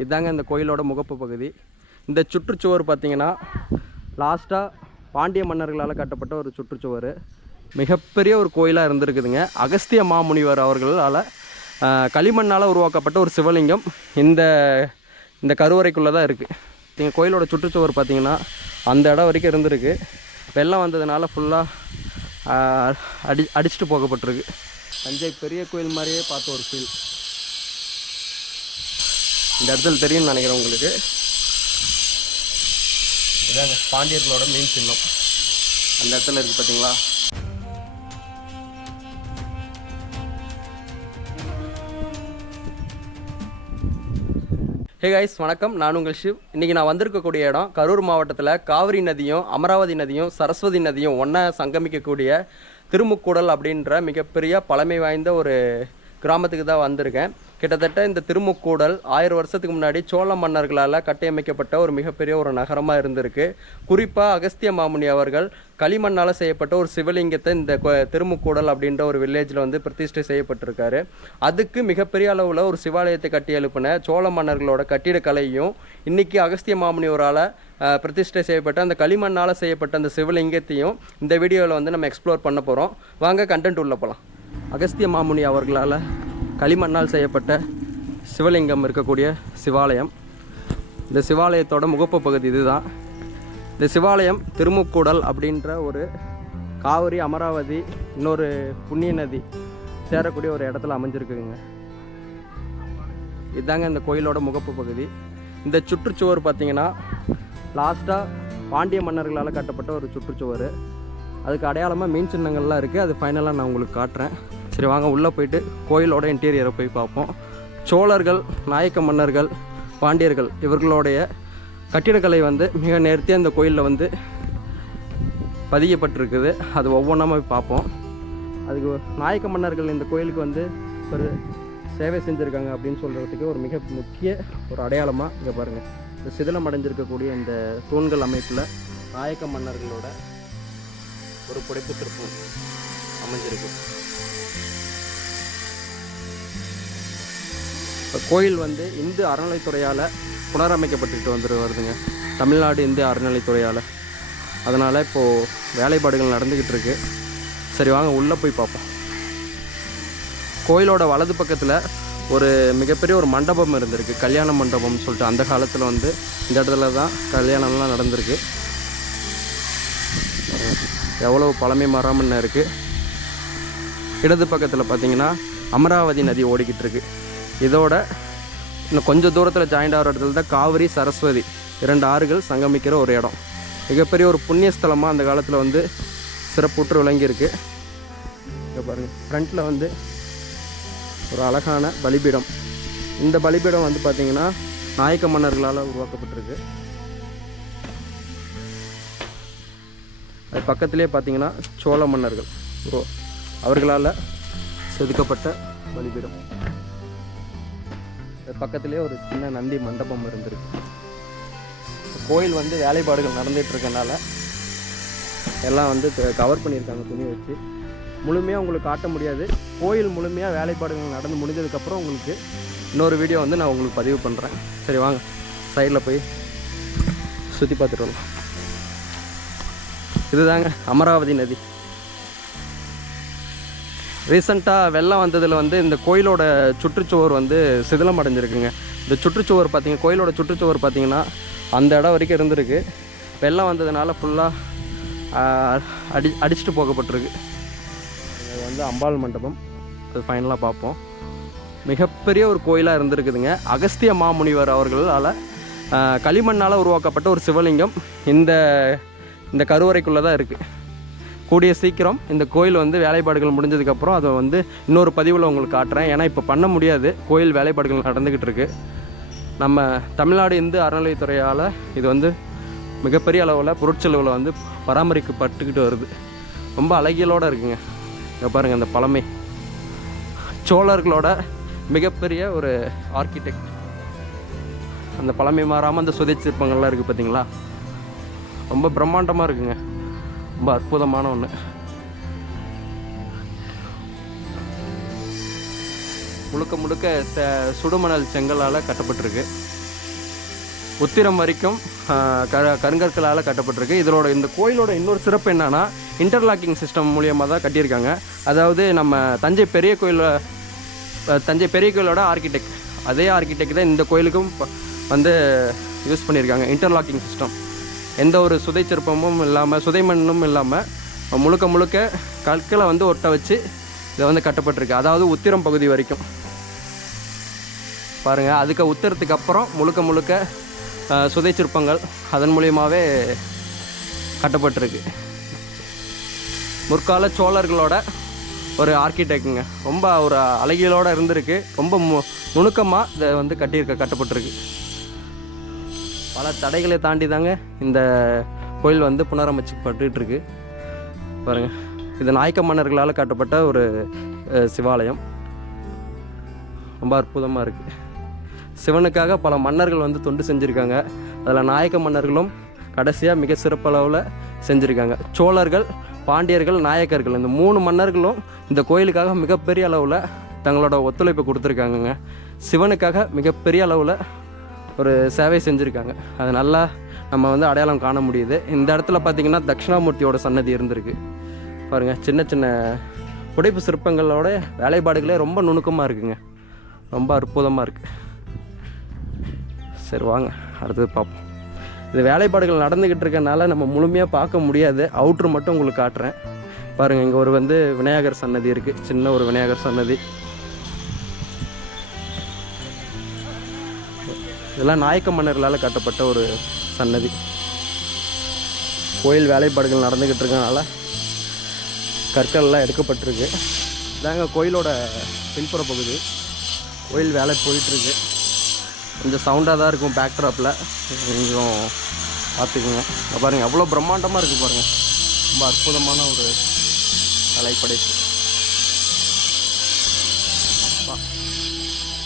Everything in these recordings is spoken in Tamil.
இதுதாங்க இந்த கோயிலோட முகப்பு பகுதி. இந்த சுற்றுச்சுவர் பார்த்திங்கன்னா லாஸ்ட்டாக பாண்டிய மன்னர்களால் கட்டப்பட்ட ஒரு சுற்றுச்சுவர். மிகப்பெரிய ஒரு கோயிலாக இருந்திருக்குதுங்க. அகஸ்திய மாமுனிவர் அவர்களால் களிமண்ணால் உருவாக்கப்பட்ட ஒரு சிவலிங்கம் இந்த கருவறைக்குள்ளே தான் இருக்குது. நீங்கள் கோயிலோட சுற்றுச்சுவர் பார்த்திங்கன்னா அந்த இடம் வரைக்கும் இருந்திருக்கு. வெள்ளம் வந்ததுனால ஃபுல்லாக அடிச்சுட்டு போகப்பட்டிருக்கு. தஞ்சை பெரிய கோயில் மாதிரியே பார்த்த ஒரு ஃபீல் இந்த இடத்துல தெரியும்னு நினைக்கிறேன் உங்களுக்கு. இதாங்க பாண்டியர்களோட மெயின் சின்னம் அந்த இடத்துல இருக்குது பார்த்தீங்களா. ஹே கைஸ், வணக்கம். நான் உங்கள் ஷிவ். இன்றைக்கி நான் வந்திருக்கக்கூடிய இடம் கரூர் மாவட்டத்தில் காவிரி நதியும் அமராவதி நதியும் சரஸ்வதி நதியும் ஒன்றா சங்கமிக்கக்கூடிய திருமுக்கூடல் அப்படின்ற மிகப்பெரிய பழமை வாய்ந்த ஒரு கிராமத்துக்கு தான் வந்திருக்கேன். கிட்டத்தட்ட இந்த திருமுக்கூடல் 1000 வருஷத்துக்கு முன்னாடி சோழ மன்னர்களால் கட்டியமைக்கப்பட்ட ஒரு மிகப்பெரிய ஒரு நகரமாக இருந்திருக்கு. குறிப்பாக அகஸ்திய மாமுனி அவர்கள் களிமண்ணால் செய்யப்பட்ட ஒரு சிவலிங்கத்தை இந்த திருமுக்கூடல் அப்படின்ற ஒரு வில்லேஜில் வந்து பிரதிஷ்டை செய்யப்பட்டிருக்காரு. அதுக்கு மிகப்பெரிய அளவில் ஒரு சிவாலயத்தை கட்டி எழுப்பின சோழ மன்னர்களோட கட்டிடக்கலையும் இன்றைக்கி அகஸ்திய மாமுனிவரால் பிரதிஷ்டை செய்யப்பட்ட அந்த களிமண்ணால் செய்யப்பட்ட அந்த சிவலிங்கத்தையும் இந்த வீடியோவில் வந்து நம்ம எக்ஸ்ப்ளோர் பண்ண போகிறோம். வாங்க கண்டென்ட் உள்ள போகலாம். அகஸ்திய மாமுனி அவர்களால் களிமண்ணால் செய்யப்பட்ட சிவலிங்கம் இருக்கக்கூடிய சிவாலயம். இந்த சிவாலயத்தோட முகப்பு பகுதி இதுதான். இந்த சிவாலயம் திருமுக்கூடல் அப்படின்ற ஒரு காவிரி அமராவதி இன்னொரு புண்ணிய நதி சேரக்கூடிய ஒரு இடத்துல அமைஞ்சிருக்குங்க. இதுதாங்க இந்த கோயிலோட முகப்பு பகுதி. இந்த சுற்றுச்சுவர் பார்த்திங்கன்னா லாஸ்ட்டாக பாண்டிய மன்னர்களால் கட்டப்பட்ட ஒரு சுற்றுச்சுவர். அதுக்கு அடையாளமாக மீன் சின்னங்கள்லாம் இருக்குது. அது ஃபைனலாக நான் உங்களுக்கு காட்டுறேன். சரி வாங்க உள்ளே போயிட்டு கோயிலோட இன்டீரியரை போய் பார்ப்போம். சோழர்கள், நாயக்க மன்னர்கள், பாண்டியர்கள் இவர்களுடைய கட்டிடக்கலை வந்து மிக நேர்த்தியாக இந்த கோயிலில் வந்து பதியப்பட்டிருக்குது. அது ஒவ்வொன்றா போய் பார்ப்போம். அதுக்கு நாயக்க மன்னர்கள் இந்த கோயிலுக்கு வந்து ஒரு சேவை செஞ்சுருக்காங்க அப்படின்னு சொல்கிறதுக்கு ஒரு மிக முக்கிய ஒரு அடையாளமாக இங்கே பாருங்கள். இந்த சிதிலம் அடைஞ்சிருக்கக்கூடிய இந்த தூண்கள் அமைப்பில் நாயக்க மன்னர்களோட ஒரு புடைப்பு சிற்பம் அமைஞ்சிருக்கு. இப்போ கோயில் வந்து இந்து அறநிலைத்துறையால் புனரமைக்கப்பட்டுட்டு வருதுங்க. தமிழ்நாடு இந்து அறநிலைத்துறையால். அதனால் இப்போது வேலைப்பாடுகள் நடந்துக்கிட்டு இருக்கு. சரி வாங்க உள்ளே போய் பார்ப்போம். கோயிலோட வலது பக்கத்தில் ஒரு மிகப்பெரிய ஒரு மண்டபம் இருந்திருக்கு. கல்யாண மண்டபம்னு சொல்லிட்டு அந்த காலத்தில் வந்து இந்த இடத்துல தான் கல்யாணம்லாம் நடந்திருக்கு. எவ்வளோ பழமை மரம்னு இருக்குது. இடது பக்கத்தில் பார்த்திங்கன்னா அமராவதி நதி ஓடிக்கிட்டு இருக்கு. இதோட இன்னும் கொஞ்சம் தூரத்தில் ஜாயிண்ட் ஆகிற இடத்துல தான் காவிரி சரஸ்வதி 2 ஆறுகள் சங்கமிக்கிற ஒரு இடம். மிகப்பெரிய ஒரு புண்ணியஸ்தலமாக அந்த காலத்தில் வந்து சிறப்புற்று விளங்கியிருக்கு. இங்கே பாருங்கள், ஃப்ரண்ட்டில் வந்து ஒரு அழகான பலிபீடம். இந்த பலிபீடம் வந்து பார்த்திங்கன்னா நாயக்க மன்னர்களால் உருவாக்கப்பட்டிருக்கு. அது பக்கத்துலேயே பார்த்திங்கன்னா சோழ மன்னர்கள் அவர்களால் செதுக்கப்பட்ட பலிபீடம். பக்கத்துலேயே ஒரு சின்ன நந்தி மண்டபம் இருந்திருக்கு. கோயில் வந்து வேலைப்பாடுகள் நடந்துகிட்டு இருக்கனால எல்லாம் வந்து கவர் பண்ணியிருக்காங்க துணி வச்சு. முழுமையாக உங்களுக்கு காட்ட முடியாது. கோயில் முழுமையாக வேலைப்பாடுகள் நடந்து முடிஞ்சதுக்கப்புறம் உங்களுக்கு இன்னொரு வீடியோ வந்து நான் உங்களுக்கு பதிவு பண்ணுறேன். சரி வாங்க சைடில் போய் சுற்றி பார்த்துட்டு வரலாம். இதுதாங்க அமராவதி நதி. ரீசெண்டாக வெள்ளம் வந்ததில் வந்து இந்த கோயிலோட சுற்றுச்சுவர் வந்து சிதிலம் அடைஞ்சிருக்குங்க. இந்த சுற்றுச்சுவர் பார்த்திங்க கோயிலோட சுற்றுச்சுவர் பார்த்திங்கன்னா அந்த இடம் வரைக்கும் இருந்திருக்கு. வெள்ளம் வந்ததுனால ஃபுல்லாக அடிச்சுட்டு போகப்பட்டிருக்கு. இது வந்து அம்பாள் மண்டபம். அது ஃபைனலாக பார்ப்போம். மிகப்பெரிய ஒரு கோயிலாக இருந்திருக்குதுங்க. அகஸ்திய மாமுனிவர் அவர்களால் களிமண்ணால் உருவாக்கப்பட்ட ஒரு சிவலிங்கம் இந்த கருவறைக்குள்ளே தான் இருக்குது. கூடிய சீக்கிரம் இந்த கோயில் வந்து வேலைப்பாடுகள் முடிஞ்சதுக்கப்புறம் அதை வந்து இன்னொரு பதிவில் உங்களுக்கு காட்டுறேன். ஏன்னா இப்போ பண்ண முடியாது, கோயில் வேலைப்பாடுகள் நடந்துக்கிட்டு இருக்குது. நம்ம தமிழ்நாடு இந்து அறநிலைத்துறையால் இது வந்து மிகப்பெரிய அளவில் பொருட்செலவில் வந்து பராமரிக்கப்பட்டுக்கிட்டு வருது. ரொம்ப அழகியலோடு இருக்குங்க. இங்கே பாருங்கள், இந்த பழமை சோழர்களோட மிகப்பெரிய ஒரு ஆர்கிடெக்ட். அந்த பழமை மாறாமல் அந்த சுதை சிற்பங்கள்லாம் இருக்குது பார்த்தீங்களா. ரொம்ப பிரம்மாண்டமாக இருக்குங்க. ரொம்ப அற்புதமான ஒன்று. முழுக்க முழுக்க சுடுமணல் செங்கலால் கட்டப்பட்டிருக்கு. உத்திரம் வரைக்கும் கருங்கற்களால் கட்டப்பட்டிருக்கு. இந்த கோயிலோட இன்னொரு சிறப்பு என்னன்னா, இன்டர்லாக்கிங் சிஸ்டம் மூலியமாக தான் கட்டியிருக்காங்க. அதாவது நம்ம தஞ்சை பெரிய கோயிலோட ஆர்கிடெக்ட், அதே ஆர்கிடெக்ட் தான் இந்த கோயிலுக்கும் வந்து யூஸ் பண்ணியிருக்காங்க. இன்டர்லாக்கிங் சிஸ்டம், எந்த ஒரு சுதை சிற்பமும் இல்லாமல், சுதை மண்ணும் இல்லாமல் முழுக்க கற்களை வந்து ஒட்ட வச்சு இதை வந்து கட்டப்பட்டிருக்கு. அதாவது உத்திரம் பகுதி வரைக்கும் பாருங்கள். அதுக்கு உத்திரத்துக்கு அப்புறம் முழுக்க சுதை சிற்பங்கள் அதன் மூலியமாகவே கட்டப்பட்டிருக்கு. முற்கால சோழர்களோட ஒரு ஆர்கிடெக்டுங்க. ரொம்ப ஒரு அழகியலோடு இருந்திருக்கு. ரொம்ப நுணுக்கமாக இதை வந்து கட்டப்பட்டிருக்கு. பல தடைகளை தாண்டி தாங்க இந்த கோயில் வந்து புனரமைச்சுப்பட்டு இருக்கு. பாருங்கள், இது நாயக்க மன்னர்களால் கட்டப்பட்ட ஒரு சிவாலயம். ரொம்ப அற்புதமாக இருக்குது. சிவனுக்காக பல மன்னர்கள் வந்து தொண்டு செஞ்சுருக்காங்க. அதில் நாயக்க மன்னர்களும் கடைசியாக மிக சிறப்பளவில் செஞ்சுருக்காங்க. சோழர்கள், பாண்டியர்கள், நாயக்கர்கள், இந்த 3 மன்னர்களும் இந்த கோயிலுக்காக மிகப்பெரிய அளவில் தங்களோட ஒத்துழைப்பை கொடுத்துருக்காங்கங்க. சிவனுக்காக மிகப்பெரிய அளவில் ஒரு சேவை செஞ்சுருக்காங்க. அது நல்லா நம்ம வந்து அடையாளம் காண முடியுது. இந்த இடத்துல பார்த்திங்கன்னா தட்சிணாமூர்த்தியோட சன்னதி இருந்திருக்கு. பாருங்கள், சின்ன சின்ன புடைப்பு சிற்பங்களோட வேலைப்பாடுகளே ரொம்ப நுணுக்கமாக இருக்குங்க. ரொம்ப அற்புதமாக இருக்குது. சரி வாங்க அடுத்தது பார்ப்போம். இது வேலைப்பாடுகள் நடந்துக்கிட்டு இருக்கனால நம்ம முழுமையாக பார்க்க முடியாது. அவுட்ரு மட்டும் உங்களுக்கு காட்டுறேன். பாருங்கள், இங்கே ஒரு வந்து விநாயகர் சன்னதி இருக்குது. சின்ன ஒரு விநாயகர் சன்னதி. இதெல்லாம் நாயக்க மன்னர்களால் கட்டப்பட்ட ஒரு சன்னதி. கோயில் வேலைப்பாடுகள் நடந்துக்கிட்டு இருக்கனால கற்கள்லாம் எடுக்கப்பட்டிருக்கு. இதாங்க கோயிலோட பின்புற பகுதி. கோயில் வேலை போயிட்டுருக்கு. கொஞ்சம் சவுண்டாக தான் இருக்கும் பேக்ட்ராப்பில், கொஞ்சம் பார்த்துக்குங்க. பாருங்கள், எவ்வளோ பிரம்மாண்டமாக இருக்குது பாருங்கள். ரொம்ப அற்புதமான ஒரு கலைப்படைப்பு.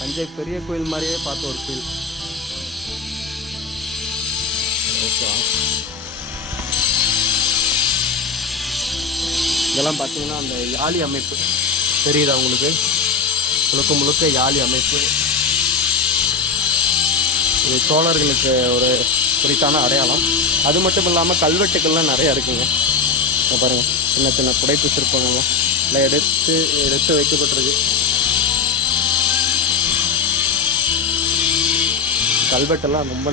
தஞ்சை பெரிய கோயில் மாதிரியே பார்த்த ஒரு ஃபீல். ஓகே, இதெல்லாம் பார்த்தீங்கன்னா அந்த யாழி அமைப்பு தெரியுதா உங்களுக்கு? முழுக்க யாழி அமைப்பு. இது சோழர்களுக்கு ஒரு குறித்தான அடையாளம். அது மட்டும் இல்லாமல் கல்வெட்டுக்கள்லாம் நிறையா இருக்குங்க. பாருங்கள், சின்ன சின்ன புடைப்பு சிற்பங்கள்லாம் எல்லாம் எடுத்து வைக்கப்பட்டிருக்கு. கல்வெட்டெல்லாம் ரொம்ப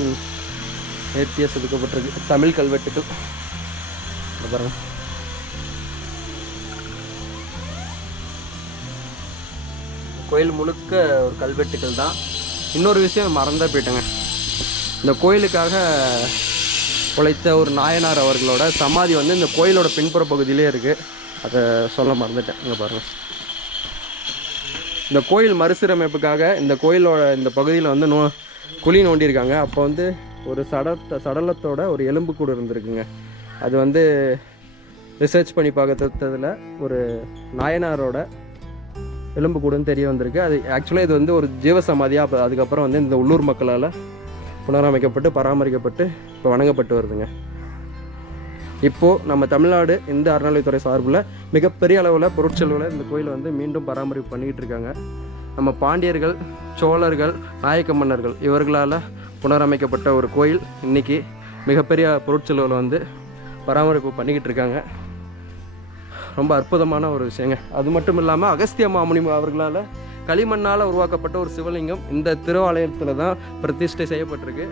நேர்த்தியாக செதுக்கப்பட்டிருக்கு. தமிழ் கல்வெட்டுக்கள் பாருங்கள். கோயில் முழுக்க ஒரு கல்வெட்டுக்கள் தான். இன்னொரு விஷயம் மறந்தே போயிட்டேங்க. இந்த கோயிலுக்காக உழைத்த ஒரு நாயனார் அவர்களோட சமாதி வந்து இந்த கோயிலோட பின்புற பகுதியிலே இருக்குது. அதை சொல்ல மறந்துட்டேன். இங்கே பாருங்கள், இந்த கோயில் மறுசீரமைப்புக்காக இந்த கோயிலோட இந்த பகுதியில் வந்து குழி நோண்டியிருக்காங்க. அப்போ வந்து ஒரு சடலத்தோட ஒரு எலும்புக்கூடு இருந்திருக்குங்க. அது வந்து ரிசர்ச் பண்ணி பார்த்ததில் ஒரு நாயனாரோட எலும்புக்கூடுன்னு தெரிய வந்திருக்கு. அது ஆக்சுவலாக இது வந்து ஒரு ஜீவசமாதியாக அதுக்கப்புறம் வந்து இந்த உள்ளூர் மக்களால் புனரமைக்கப்பட்டு பராமரிக்கப்பட்டு இப்போ வணங்கப்பட்டு வருதுங்க. இப்போது நம்ம தமிழ்நாடு இந்த அறநிலையத்துறை சார்பில் மிகப்பெரிய அளவில் பொருட்செலவில் இந்த கோயிலை வந்து மீண்டும் பராமரிப்பு பண்ணிக்கிட்டு இருக்காங்க. நம்ம பாண்டியர்கள், சோழர்கள், நாயக்க மன்னர்கள் இவர்களால் புனரமைக்கப்பட்ட ஒரு கோயில் இன்றைக்கி மிகப்பெரிய பொருட்செலவில் வந்து பராமரிப்பு பண்ணிக்கிட்டு இருக்காங்க. ரொம்ப அற்புதமான ஒரு விஷயங்க. அது மட்டும் இல்லாமல் அகஸ்திய மாமுனி அவர்களால் களிமண்ணால் உருவாக்கப்பட்ட ஒரு சிவலிங்கம் இந்த திருவாலயத்தில் தான் பிரதிஷ்டை செய்யப்பட்டிருக்கு.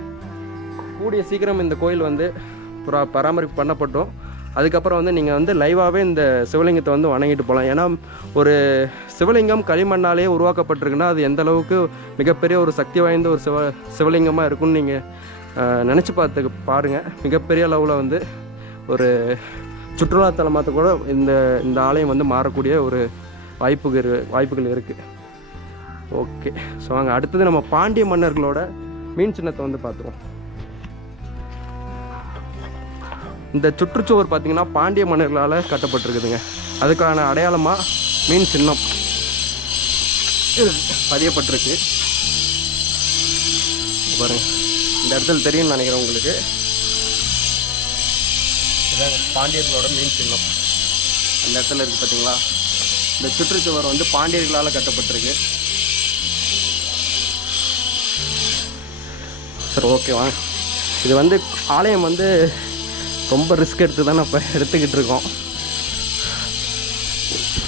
கூடிய சீக்கிரம் இந்த கோயில் வந்து பராமரிப்பு பண்ணப்பட்டோம். அதுக்கப்புறம் வந்து நீங்கள் வந்து லைவாகவே இந்த சிவலிங்கத்தை வந்து வணங்கிட்டு போகலாம். ஏன்னா ஒரு சிவலிங்கம் களிமண்ணாலே உருவாக்கப்பட்டிருக்குன்னா அது எந்த அளவுக்கு மிகப்பெரிய ஒரு சக்தி வாய்ந்த ஒரு சிவலிங்கமாக இருக்குன்னு நீங்கள் நினச்சி பாருங்கள். மிகப்பெரிய அளவில் வந்து ஒரு சுற்றுலாத்தலமாக கூட இந்த ஆலயம் வந்து மாறக்கூடிய ஒரு வாய்ப்புகள் இருக்குது. ஓகே, ஸோ வாங்க அடுத்தது நம்ம பாண்டிய மன்னர்களோட மீன் சின்னத்தை வந்து பார்த்துருவோம். இந்த சுற்றுச்சுவர் பார்த்திங்கன்னா பாண்டிய மன்னர்களால் கட்டப்பட்டிருக்குதுங்க. அதுக்கான அடையாளமாக மீன் சின்னம் பதியப்பட்டிருக்கு. பாருங்க, இந்த இடத்துல தெரியும்னு நினைக்கிறேன் உங்களுக்கு. இதாங்க பாண்டியர்களோட மீன் சின்னம் அந்த இடத்துல இருக்குது பார்த்தீங்களா? இந்த சுற்றுச்சுவர் வந்து பாண்டியர்களால் கட்டப்பட்டிருக்கு. சரி, ஓகே வாங்க இது வந்து ஆலயம் வந்து ரொம்ப ரிஸ்க் எடுத்து தான் இப்போ எடுத்துக்கிட்டு இருக்கோம்.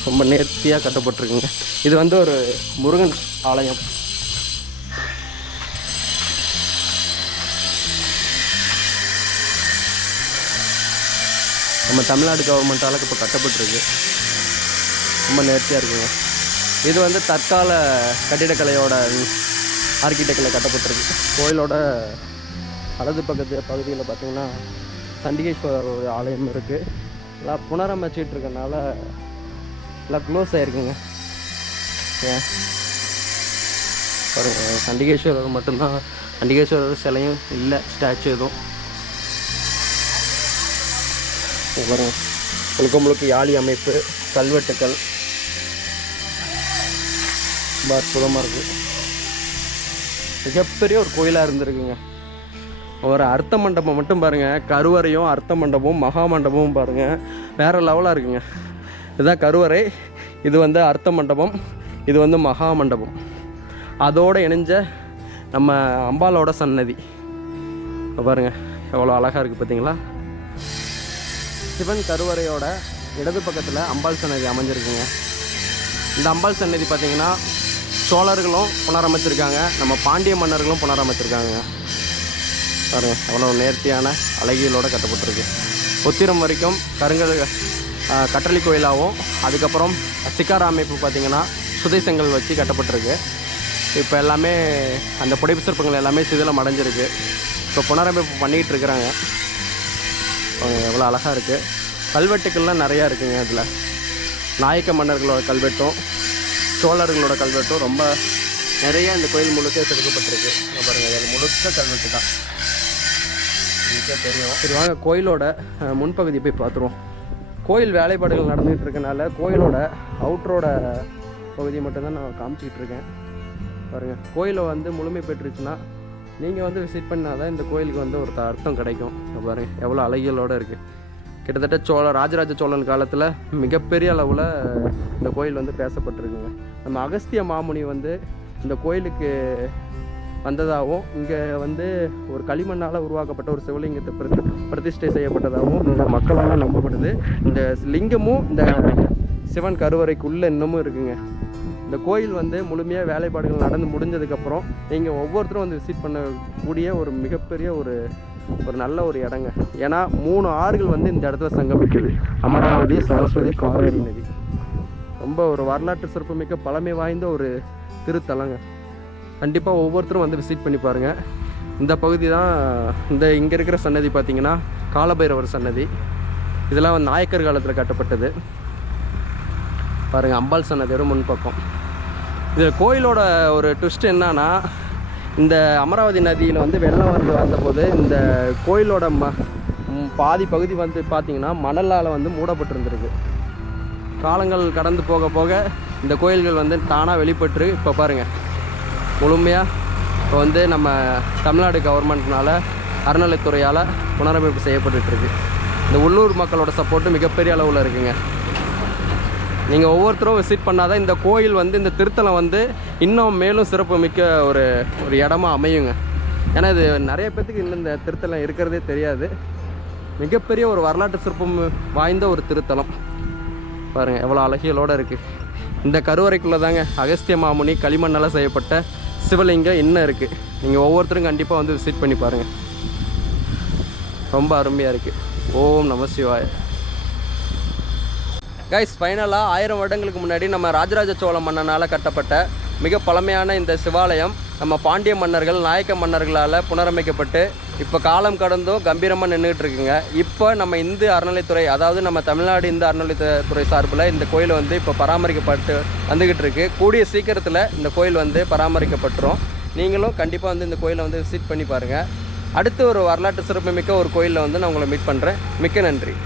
ரொம்ப நேர்த்தியாக கட்டப்பட்டிருக்குங்க. இது வந்து ஒரு முருகன் ஆலயம். நம்ம தமிழ்நாடு கவர்மெண்ட்டால் இப்போ கட்டப்பட்டிருக்கு. ரொம்ப நேர்த்தியாக இருக்குங்க. இது வந்து தற்கால கட்டிடக்கலையோட ஆர்கிடெக்டில் கட்டப்பட்டிருக்கு. கோயிலோட வலது பகுதியில் பார்த்திங்கன்னா சண்டிகேஸ்வரர் ஒரு ஆலயம் இருக்குது. எல்லாம் புனரமைச்சிட்டு இருக்கனால எல்லாம் க்ளோஸ் ஆகிருக்குங்க. ஏன் பாருங்கள், சண்டிகேஸ்வரர் மட்டும்தான், சண்டிகேஸ்வரர் சிலையும் இல்லை, ஸ்டாச்சு எதுவும். பாருங்க, முழுக்க முழுக்க யாழி அமைப்பு, கல்வெட்டுக்கள் ரொம்ப அற்புதமாக இருக்குது. மிகப்பெரிய ஒரு கோயிலாக இருந்திருக்குங்க. ஒரு அர்த்த மண்டபம் மட்டும் பாருங்கள், கருவறையும் அர்த்த மண்டபமும் மகா மண்டபமும் பாருங்கள், வேறு லெவலாக இருக்குங்க. இதுதான் கருவறை, இது வந்து அர்த்த மண்டபம், இது வந்து மகா மண்டபம். அதோடு இணைஞ்ச நம்ம அம்பாலோட சன்னதி பாருங்கள் எவ்வளோ அழகாக இருக்குது பார்த்தீங்களா. சிவன் கருவறையோட இடது பக்கத்தில் அம்பாள் சன்னதி அமைஞ்சிருக்குங்க. இந்த அம்பாள் சன்னதி பார்த்திங்கன்னா சோழர்களும் புனரமைச்சிருக்காங்க, நம்ம பாண்டிய மன்னர்களும் புனரமைச்சிருக்காங்க. பாருங்கள் எவ்வளோ நேர்த்தியான அழகியலோடு கட்டப்பட்டிருக்கு. உத்திரம் வரைக்கும் கற்றளி கோயிலாகவும், அதுக்கப்புறம் சிக்கார அமைப்பு பார்த்திங்கன்னா சுதை செங்கல் வச்சு கட்டப்பட்டிருக்கு. இப்போ எல்லாமே அந்த புடைப்பு சிற்பங்கள் எல்லாமே சிதிலம் அடைஞ்சிருக்கு. இப்போ புனரமைப்பு பண்ணிக்கிட்டு இருக்கிறாங்க. எவ்வளோ அழகாக இருக்குது. கல்வெட்டுக்கள்லாம் நிறையா இருக்குங்க. இதில் நாயக்க மன்னர்களோட கல்வெட்டும் சோழர்களோட கல்வெட்டும் ரொம்ப நிறையா இந்த கோயில் முழுக்க செதுக்கப்பட்டிருக்கு. பாருங்கள், அது முழுக்க கல்வெட்டு தான், தெரியும். சரி வாங்க, கோயிலோட முன்பகுதி போய் பார்த்துருவோம். கோயில் வேலைப்பாடுகள் நடந்துகிட்டு இருக்கனால கோயிலோட அவுட்டரோட பகுதியை மட்டும்தான் நான் காமிச்சிக்கிட்டு இருக்கேன். பாருங்கள், கோயிலை வந்து முழுமை பெற்றுச்சுன்னா நீங்கள் வந்து விசிட் பண்ணால் தான் இந்த கோயிலுக்கு வந்து ஒரு அர்த்தம் கிடைக்கும். பாருங்கள் எவ்வளோ அழகியலோடு இருக்குது. கிட்டத்தட்ட ராஜராஜ சோழன் காலத்தில் மிகப்பெரிய அளவில் இந்த கோயில் வந்து பேசப்பட்டிருக்குங்க. நம்ம அகஸ்திய மாமுனி வந்து இந்த கோயிலுக்கு வந்ததாகவும், இங்கே வந்து ஒரு களிமண்ணால் உருவாக்கப்பட்ட ஒரு சிவலிங்கத்தை பிரதிஷ்டை செய்யப்பட்டதாகவும் இந்த மக்களால் நம்பப்படுது. இந்த லிங்கமும் இந்த சிவன் கருவறைக்குள்ளே இன்னமும் இருக்குங்க. இந்த கோயில் வந்து முழுமையாக வேலைப்பாடுகள் நடந்து முடிஞ்சதுக்கப்புறம் நீங்கள் ஒவ்வொருத்தரும் வந்து விசிட் பண்ணக்கூடிய ஒரு மிகப்பெரிய ஒரு நல்ல ஒரு இடங்க. ஏன்னா 3 ஆறுகள் வந்து இந்த இடத்துல சங்கமிக்குது. அமராவதி, சரஸ்வதி, காவேரி நதி. ரொம்ப ஒரு வரலாற்று சிறப்புமிக்க பழமை வாய்ந்த ஒரு திருத்தலங்க. கண்டிப்பாக ஒவ்வொருத்தரும் வந்து விசிட் பண்ணி பாருங்கள். இந்த பகுதி தான் இங்கே இருக்கிற சன்னதி பார்த்திங்கன்னா காலபைரவர் சன்னதி. இதெல்லாம் வந்து நாயக்கர் காலத்தில் கட்டப்பட்டது. பாருங்கள், அம்பாள் சன்னதியோட முன்பக்கம். இதில் கோயிலோட ஒரு ட்விஸ்ட் என்னன்னா, இந்த அமராவதி நதியில் வந்து வெள்ளம் வந்தபோது இந்த கோயிலோட பாதி பகுதி வந்து பார்த்திங்கன்னா மணலால் வந்து மூடப்பட்டிருந்துருக்கு. காலங்கள் கடந்து போக போக இந்த கோயில்கள் வந்து தானாக வெளிப்பட்டு இப்போ பாருங்கள் முழுமையாக இப்போ வந்து நம்ம தமிழ்நாடு கவர்மெண்ட்னால் அறநிலைத்துறையால் புனரமைப்பு செய்யப்பட்டுருக்கு. இந்த உள்ளூர் மக்களோட சப்போர்ட்டு மிகப்பெரிய அளவில் இருக்குங்க. நீங்கள் ஒவ்வொருத்தரும் விசிட் பண்ணால் தான் இந்த கோயில் வந்து இந்த திருத்தலம் வந்து இன்னும் மேலும் சிறப்பு மிக்க ஒரு இடமா அமையுங்க. ஏன்னா இது நிறைய பேர்த்துக்கு இன்னும் இந்த திருத்தலம் இருக்கிறதே தெரியாது. மிகப்பெரிய ஒரு வரலாற்று சிறப்பு வாய்ந்த ஒரு திருத்தலம். பாருங்கள் எவ்வளோ அழகியலோடு இருக்குது. இந்த கருவறைக்குள்ளே தாங்க அகஸ்திய மாமுனி களிமண்ணால் செய்யப்பட்ட சிவலிங்கம் இன்னும் இருக்குது. நீங்கள் ஒவ்வொருத்தரும் கண்டிப்பாக வந்து விசிட் பண்ணி பாருங்கள். ரொம்ப அருமையாக இருக்குது. ஓம் நம சிவாய. கைஸ், ஃபைனலாக 1000 வருடங்களுக்கு முன்னாடி நம்ம ராஜராஜ சோழ மன்னனால் கட்டப்பட்ட மிக பழமையான இந்த சிவாலயம் நம்ம பாண்டிய மன்னர்கள், நாயக்க மன்னர்களால் புனரமைக்கப்பட்டு இப்போ காலம் கடந்தும் கம்பீரமாக நின்றுட்டு இருக்குங்க. இப்போ நம்ம இந்து அறநிலைத்துறை, அதாவது நம்ம தமிழ்நாடு இந்து அறநிலைத்துறை சார்பில் இந்த கோயில் வந்து இப்போ பராமரிக்கப்பட்டு வந்துக்கிட்டு இருக்கு. கூடிய சீக்கிரத்தில் இந்த கோயில் வந்து பராமரிக்கப்பட்டுரும். நீங்களும் கண்டிப்பாக வந்து இந்த கோயிலை வந்து விசிட் பண்ணி பாருங்கள். அடுத்து ஒரு வரலாற்று சிறப்புமிக்க ஒரு கோயிலில் வந்து நான் உங்களை மீட் பண்ணுறேன். மிக்க நன்றி.